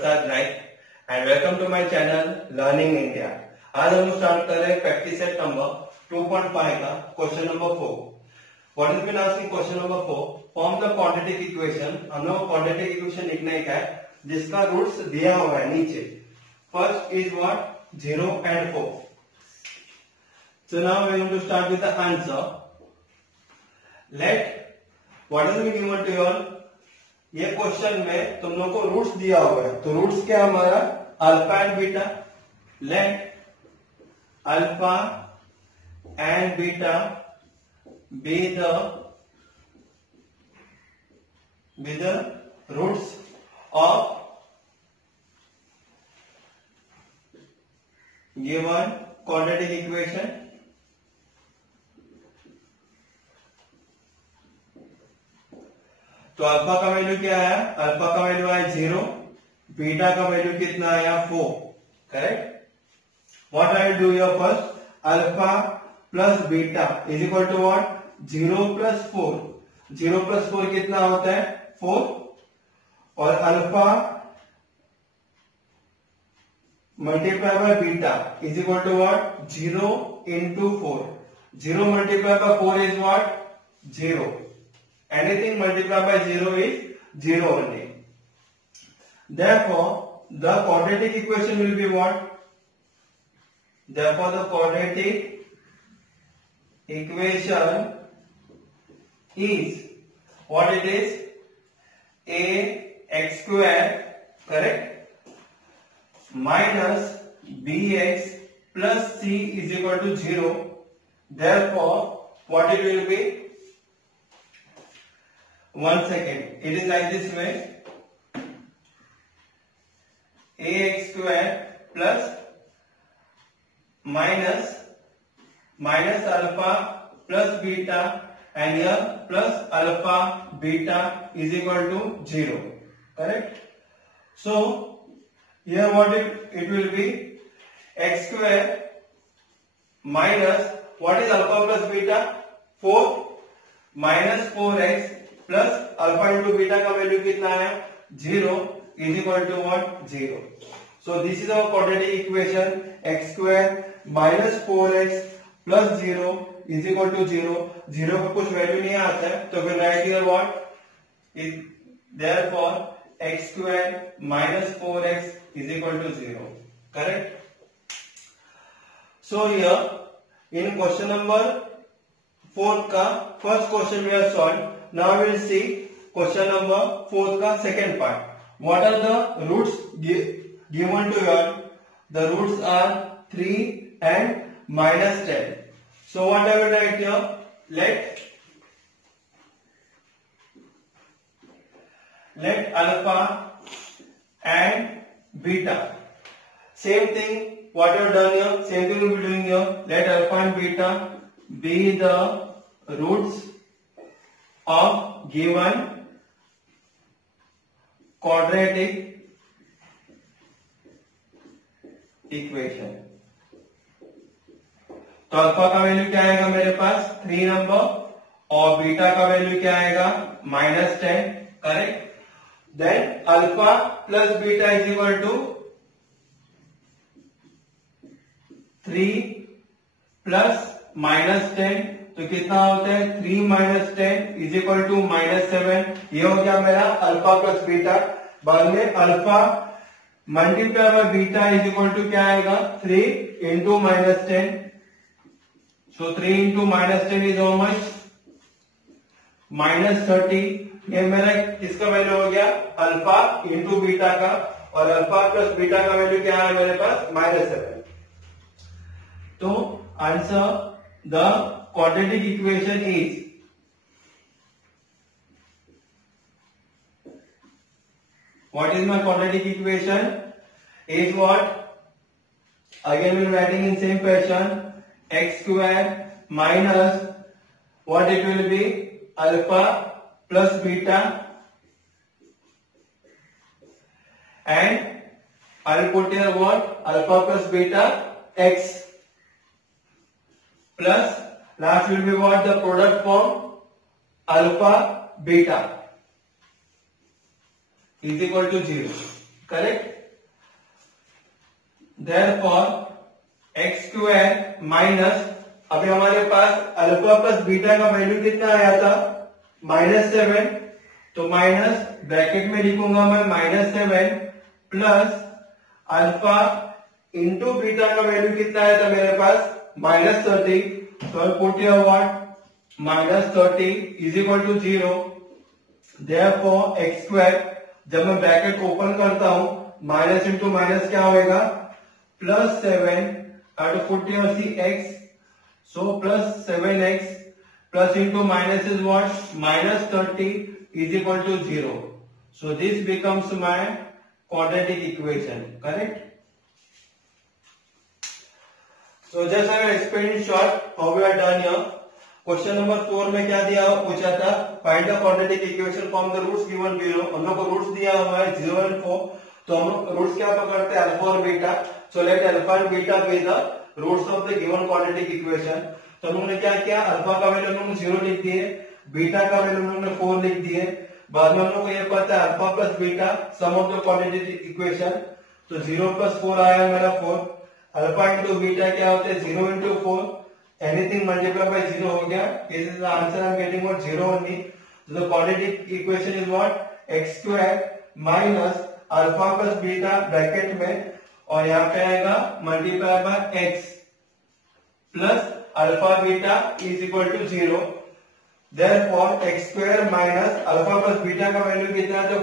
Prasad Naik and welcome to my channel learning India. आज हम start कर रहे हैं प्रैक्टिस सेट नंबर 2.5 का question number 4। What is been asking question number 4, form the quadratic equation. हम लोग क्वाड्रेटिक इक्वेशन लिखने का है जिसका रूट्स दिया हुआ है नीचे। First is what 0 and 4। So now we are going to start with the answer. Let what is being given to you all, ये क्वेश्चन में तुम लोग को रूट्स दिया हुआ है, तो रूट्स क्या हमारा alpha and beta. Let alpha and beta be the roots of given quadratic equation. तो अल्फा का वैल्यू क्या आया, अल्फा का वैल्यू आया 0, बीटा का वैल्यू कितना आया 4, correct. What I do your first, alpha plus beta is equal to what 0 plus 4। 0 plus 4 कितना होता है 4, और alpha multiply by beta is equal to what 0 into 4। 0 multiply by 4 is what 0। Anything multiplied by 0 is 0 only. Therefore, the quadratic equation will be what? Therefore, the quadratic equation is what it is? Ax square, correct? Minus bx plus c is equal to 0. Therefore, what it will be? One second, it is like this way, ax square plus minus alpha plus beta, and here plus alpha beta is equal to 0, correct? So here what it will be, x square minus what is alpha plus beta 4 minus 4x plus alpha into beta का value कितना है 0 is equal to what 0। So this is our quadratic equation, x square minus 4x plus 0 is equal to 0। 0 का कुछ value नहीं आता है तो फिर right here what, therefore x square minus 4x is equal to 0, correct. So here in question number 4 का first question we have solved. Now we will see question number 4 का second part. What are the roots given to you? The roots are 3 and minus 10. So what I will write here? Let alpha and beta. Same thing. What you have done here? Same thing we will be doing here. Let alpha and beta be the roots of given quadratic equation। तो alpha का value क्या आएगा मेरे पास 3 number, और beta का value क्या आएगा -10, correct. Then alpha plus beta is equal to 3 plus -10, तो कितना होता है 3 minus 10 इज इक्वल टू -7। ये हो गया मेरा अल्फा प्लस बीटा। बाद में alpha multiply by beta is equal to क्या आएगा 3 into -10। So 3 into -10 is how much -30। ये मेरा किसका वैल्यू हो गया अल्फा इंटू बीटा का, और अल्फा प्लस बीटा का वैल्यू क्या है मेरे पास -7। तो answer the quadratic equation is what is my quadratic equation is what, again we are writing in same fashion, x square minus what it will be alpha plus beta, and I will put here what alpha plus beta x plus last will be what the product form alpha beta is equal to 0, correct. Therefore x square minus, अभी हमारे पास alpha plus beta का value कितना आया था, -7, तो minus bracket में लिखूंगा मैं -7 प्लस अल्फा इंटू बीटा का वैल्यू कितना आया था मेरे पास -30, तो I put here what -30 is equal to 0। Therefore x square, जब मैं ब्रैकेट ओपन करता हूं माइनस इंटू माइनस क्या होएगा +7, I have to put here see x, so +7x plus into minus is what, -30 is equal to 0. So this becomes my quadratic equation, correct? So just I will explain in short how we are done here. Question number 4 में क्या दिया पूछा था, find the quadratic equation from the roots given below. हम लोग को roots दिया हुआ है 0 और 4, तो हम लोग रूट्स क्या पकड़ते हैं, अल्फा और beta. So let alpha and beta be the roots of the given quadratic equation. तो हम लोगों ने क्या किया, अल्फा का वैल्यू हम लोग 0 लिख दिए, बीटा का वैल्यू हम लोग ने 4 लिख दिए। बाद में हम लोग को ये पता है alpha plus beta some of the quadratic equation, तो 0 + 4 आया मेरा 4। अल्फा इंटू बीटा क्या होते हैं 0 × 4, anything multiplied by 0 हो गया। This is the answer I am getting what 0 only. So the quadratic equation is what x square minus alpha plus beta bracket में, और यहाँ पे आएगा multiply by x plus alpha beta is equal to 0। Therefore x square minus alpha plus beta का value कितना है, तो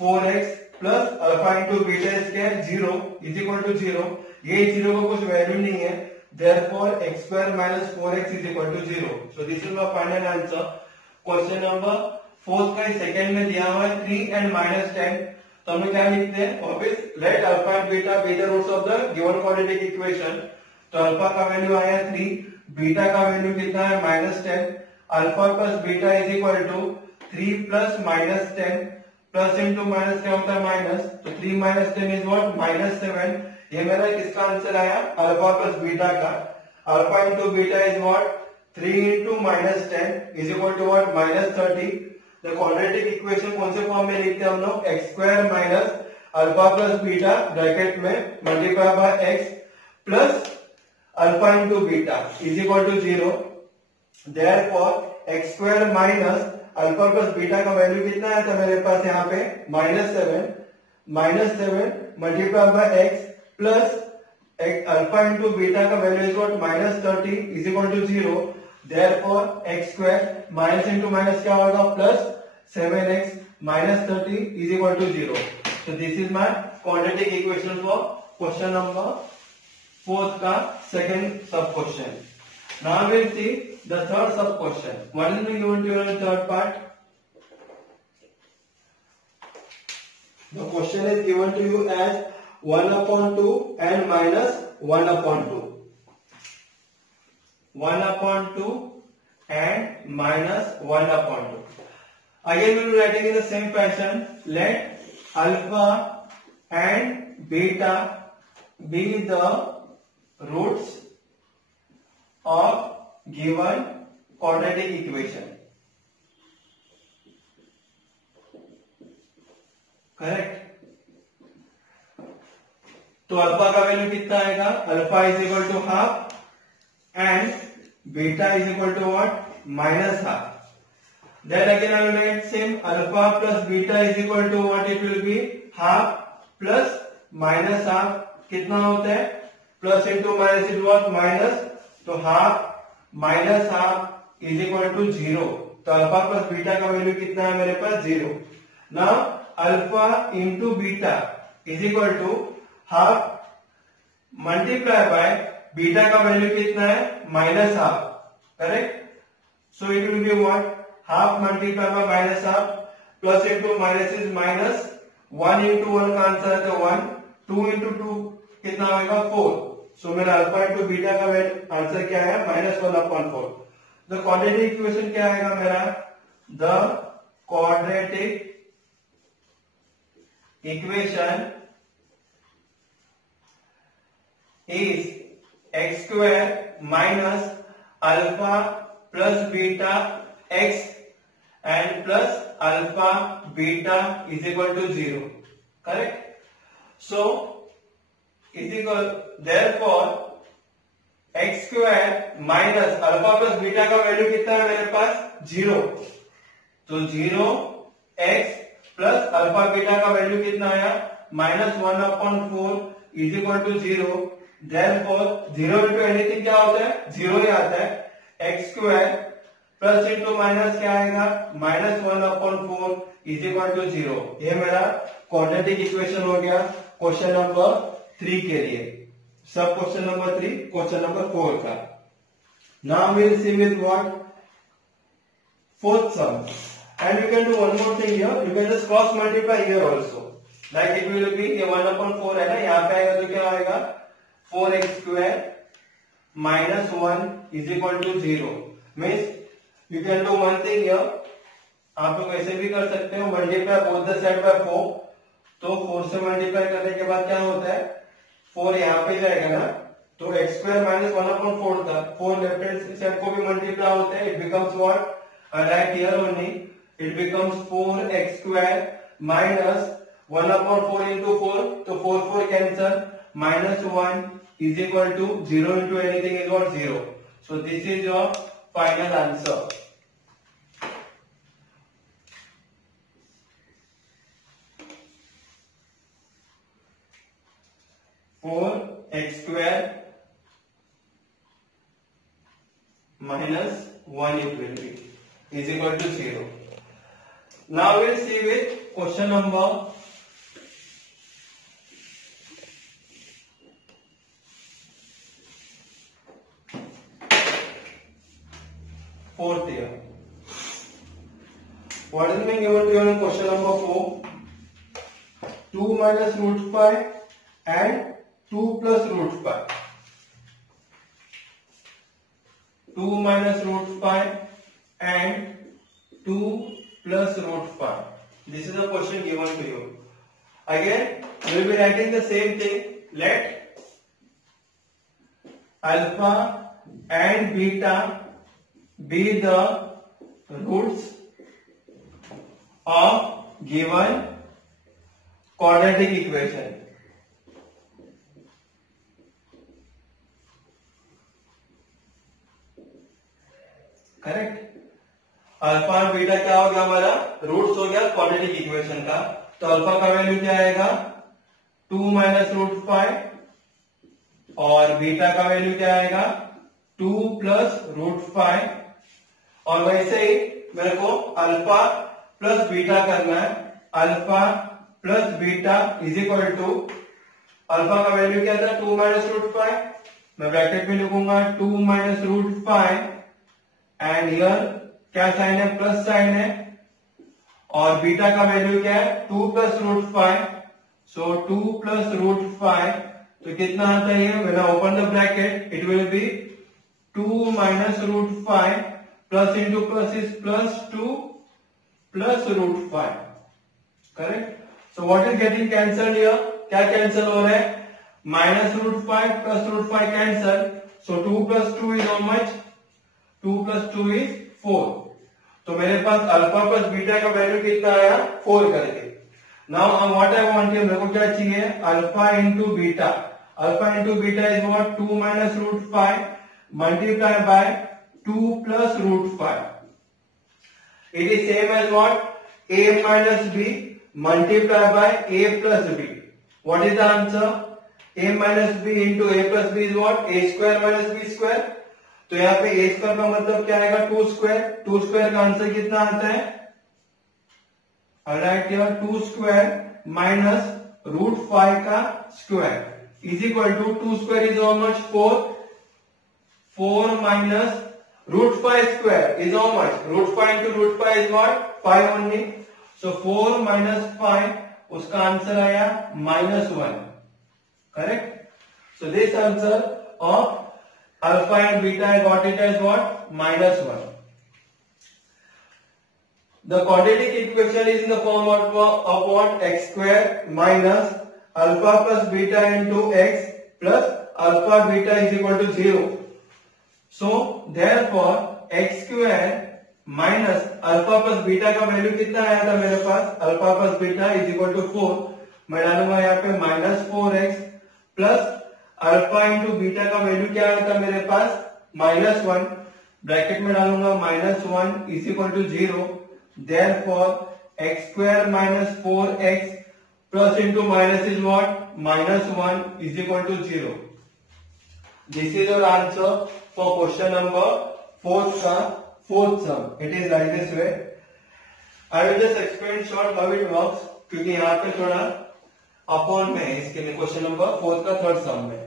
4x plus alpha into beta इसके 0 इज इक्वल टू 0। ये 0 को कुछ वैल्यू नहीं है, therefore x square minus 4x is equal to 0. So this is my final answer. Question number 4 का सेकंड में दिया हुआ है 3 and -10, तो हम क्या लिखते हैं वापस, let alpha and beta be the roots of the given quadratic equation। तो अल्फा का वैल्यू आया 3, बीटा का वैल्यू कितना है -10, alpha plus beta is equal to 3 plus -10, plus into minus क्या होता है माइनस, तो 3 - 10 इज व्हाट -7। ये मेरा किसका आंसर आया, अल्फा प्लस बीटा का। Alpha into beta is what 3 × -10 is equal to what -30। The quadratic equation कौन से फॉर्म में लिखते हैं हम लोग, x square minus alpha plus beta bracket में multiply by x plus alpha into beta is equal to 0। Therefore x square minus alpha plus beta का value कितना आया था मेरे पास यहाँ पे -7 multiply by x plus alpha into beta का value is what -30 is equal to 0। Therefore x square minus into minus क्या होगा +7x -30 is equal to 0। So this is my quadratic equation for question number 4 का second sub question. Now we'll see the third sub question. What is given to you in the third part? The question is given to you as 1/2 and -1/2. 1/2 and -1/2. Again we will writing in the same fashion. Let alpha and beta be the roots of given quadratic equation. Correct. तो alpha का value कितना आएगा, alpha is equal to half and beta is equal to what -half. Then again I will write same, alpha plus beta is equal to what it will be, half plus -half कितना होता है, plus into minus is what minus, तो half -half is equal to 0। तो alpha plus beta का value कितना है मेरे पास 0। Now alpha into beta is equal to half multiply by beta का वैल्यू कितना है -half, correct. So it will be what half multiply by -half plus into minus is minus, 1 × 1 का answer है 1, 2 × 2 कितना होगा 4। सो मेरा अल्फा इंटू बीटा का आंसर क्या है -1/4। द क्वाड्रेटिक इक्वेशन क्या आएगा मेरा, the quadratic equation is x square minus alpha plus beta x and plus alpha beta is equal to 0, correct. So is equal therefore x square minus alpha plus beta का value कितना है मेरे पास 0, तो 0 x plus alpha beta का value कितना आया -1/4 is equal to 0। Therefore 0 into anything क्या होता है 0 ही आता है। X square plus into minus क्या आएगा -1/4 इज इक्वल टू 0। ये मेरा क्वाड्रेटिक इक्वेशन हो गया क्वेश्चन नंबर 3 के लिए। सब क्वेश्चन नंबर 3 क्वेश्चन नंबर 4 का। Now we will see with what fourth sum, and you can do one more thing here, you can just cross multiply here also, like it will be ये 1/4 है ना, यहाँ पे आएगा तो क्या आएगा 4x square minus 1 is equal to 0। means you can do one thing here, आप लोग ऐसे भी कर सकते हो, multiply both the side by 4, तो 4 से मल्टीप्लाई करने के बाद क्या होता है 4 यहाँ पे जाएगा ना, तो x square minus 1/4 था, 4 लेफ्ट हैंड साइड को भी मल्टीप्लाई होता है, it becomes what, I write here only, it becomes 4x square minus 1/4 into 4, तो 4 cancel, -1 is equal to 0 into anything is what 0. So this is your final answer. x square minus 1 it will be is equal to 0. Now we'll see with question number 4th here. What is being given to you in question number 4? 2 minus root 5 and 2 plus root 5. 2 minus root 5 and 2 plus root 5. This is a question given to you. Again, we will be writing the same thing. Let alpha and beta be the roots of given quadratic equation. Correct. Alpha और beta क्या हो गया हमारा roots हो गया quadratic equation का। तो alpha का वैल्यू क्या आएगा 2 माइनस रूट 5 और बीटा का वैल्यू क्या आएगा 2 प्लस रूट 5। और वैसे ही मेरे को अल्फा प्लस बीटा करना है। Alpha plus beta is equal to alpha का वैल्यू क्या था 2 माइनस रूट 5, मैं ब्रैकेट में लिखूंगा 2 माइनस रूट 5 एंड हियर क्या साइन है प्लस साइन है। और बीटा का वैल्यू क्या है 2 plus root 5, so 2 plus root 5 तो कितना आता है when I open the bracket it will be 2 minus root 5 plus into plus is plus 2 plus root 5। Correct. So what is getting cancelled here, क्या cancel हो रहा है minus root 5 plus root 5 cancel, so 2 plus 2 is how much 2 plus 2 is 4। तो मेरे पास alpha plus beta का value कितना आया 4 करके। नाउ व्हाट आई वांट, मेरे को क्या चाहिए alpha into beta. Alpha into beta is what 2 minus root 5 multiply by 2 plus root 5। It is same as what a minus b multiplied by a plus b. What is the answer? a minus b into a plus b is what? a square minus b square. तो यहाँ पे a square का मतलब क्या आएगा 2 square। 2 square का answer कितना आता है right here 2 square minus root 5 का square is equal to 2 square is how much 4 4 minus root 5 square is how much root 5 into root 5 is what 5 only, so 4 minus 5 उसका आंसर आया -1। Correct. so this answer of alpha and beta I got it as what -1. The quadratic equation is in the form of what x square minus alpha plus beta into x plus alpha beta is equal to 0. So therefore x square minus alpha plus beta का value कितना आया था मेरे पास alpha plus beta is equal to 4। मैं डालूंगा यहाँ पे -4x plus alpha into beta का वैल्यू क्या आया था मेरे पास -1, ब्रैकेट में डालूंगा -1 is equal to 0, therefore x square minus 4x plus into minus is what -1 is equal to 0. This is your answer for question number 4th sum. It is like this way. I will just explain short how it works क्योंकि यहाँ पे थोड़ा upon में है इसके लिए question number 4 का third सम में.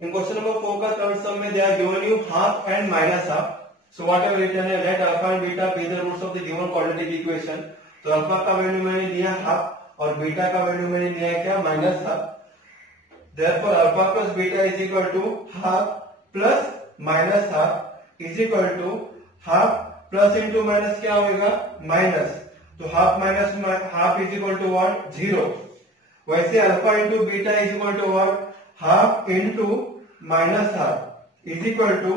In question number 4 का थर्ड सम में they are given you half and minus half. So what I have written है let alpha and beta be the roots of the given quadratic equation. तो alpha का value मैंने लिया half और beta का value मैंने लिया क्या -half. Therefore, alpha plus beta is equal to half plus minus half is equal to half plus into minus क्या होगा minus. तो half minus half is equal to what 0. वैसे alpha into beta is equal to what half into minus half is equal to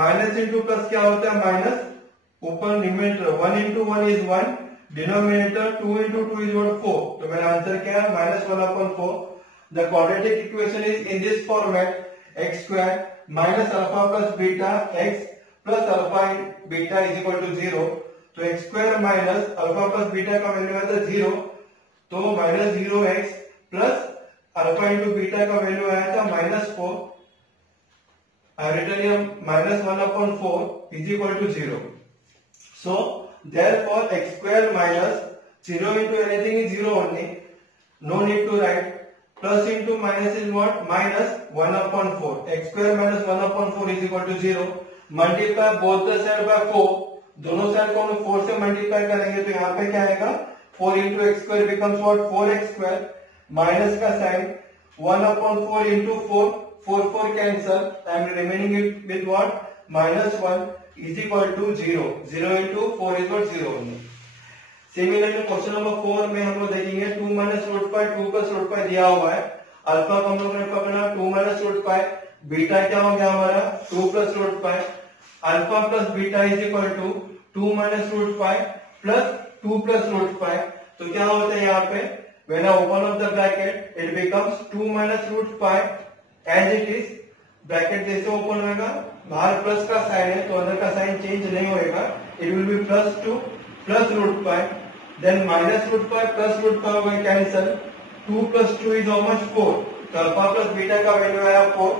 minus into plus क्या होता है minus ऊपर numerator 1 into 1 is 1 denominator 2 into 2 is what 4. तो मेरा answer क्या है -1/4. The quadratic equation is in this format x square minus alpha plus beta x plus alpha beta is equal to 0. तो x square minus alpha plus beta का value आता है 0, तो -0x plus alpha into beta का value आया था -4. I have written here -1/4 is equal to 0. So therefore x square minus 0 into anything is 0 only. No need to write. Plus into minus is what -1/4. X square minus 1/4 is equal to 0. Multiply both the side by 4. दोनों side को हम 4 से multiply करेंगे तो यहाँ पे क्या आएगा 4 into x square becomes what 4x square. Minus का sign 1/4 into 4 cancel and remaining it with what -1 is equal to 0. 0 into 4 is what 0 only. Similarly question number 4 में हम लोग देखेंगे 2 minus root 5 2 plus root 5 दिया हुआ है. अल्फा को हम लोग ने पकड़ा 2 minus root 5. बीटा क्या हो गया हमारा 2 plus root 5. Alpha plus beta is equal to 2 minus root 5 plus 2 plus root 5. तो क्या होता है यहाँ पे when I open up the bracket it becomes 2 minus root 5 as it is. Bracket जैसे ओपन होगा बाहर प्लस का साइन है तो अंदर का साइन चेंज नहीं होएगा. It will be +2 plus root 5. Then minus root 5 plus root 5 will cancel. 2 plus 2 is how much 4. तो अल्फा प्लस बीटा का वैल्यू आया 4.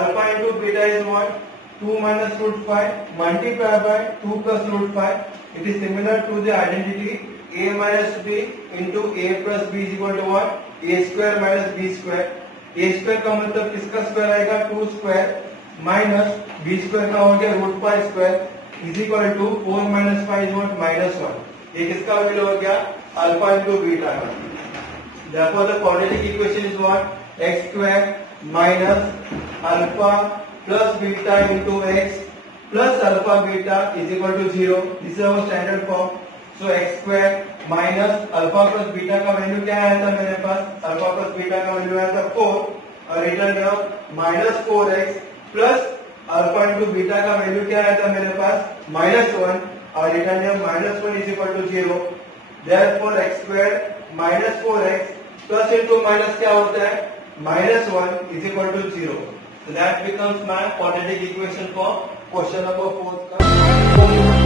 Alpha into beta is what 2 minus root 5 multiplied by 2 plus root 5. It is similar to the identity a minus b into a plus b is equal to what a square minus b square. a square का मतलब किसका square आएगा 2 square minus b square का हो गया root 5 square is equal to 4 minus 5 is what -1. ये किसका value हो गया अल्फा इंटू बीटा का. Therefore the quadratic equation is what x square minus alpha plus beta into x plus alpha beta is equal to 0. This is our standard form. So x square minus alpha plus beta का value क्या आया था मेरे पास alpha plus beta का value आया था 4 और रिटर्न किया -4x plus alpha into beta का वैल्यू क्या आया था मेरे पास -1 और रिटर्न किया -1 is equal to 0. Therefore x square -4x plus into minus क्या होता है -1 is equal to 0. So that becomes my quadratic equation for question number 4 का.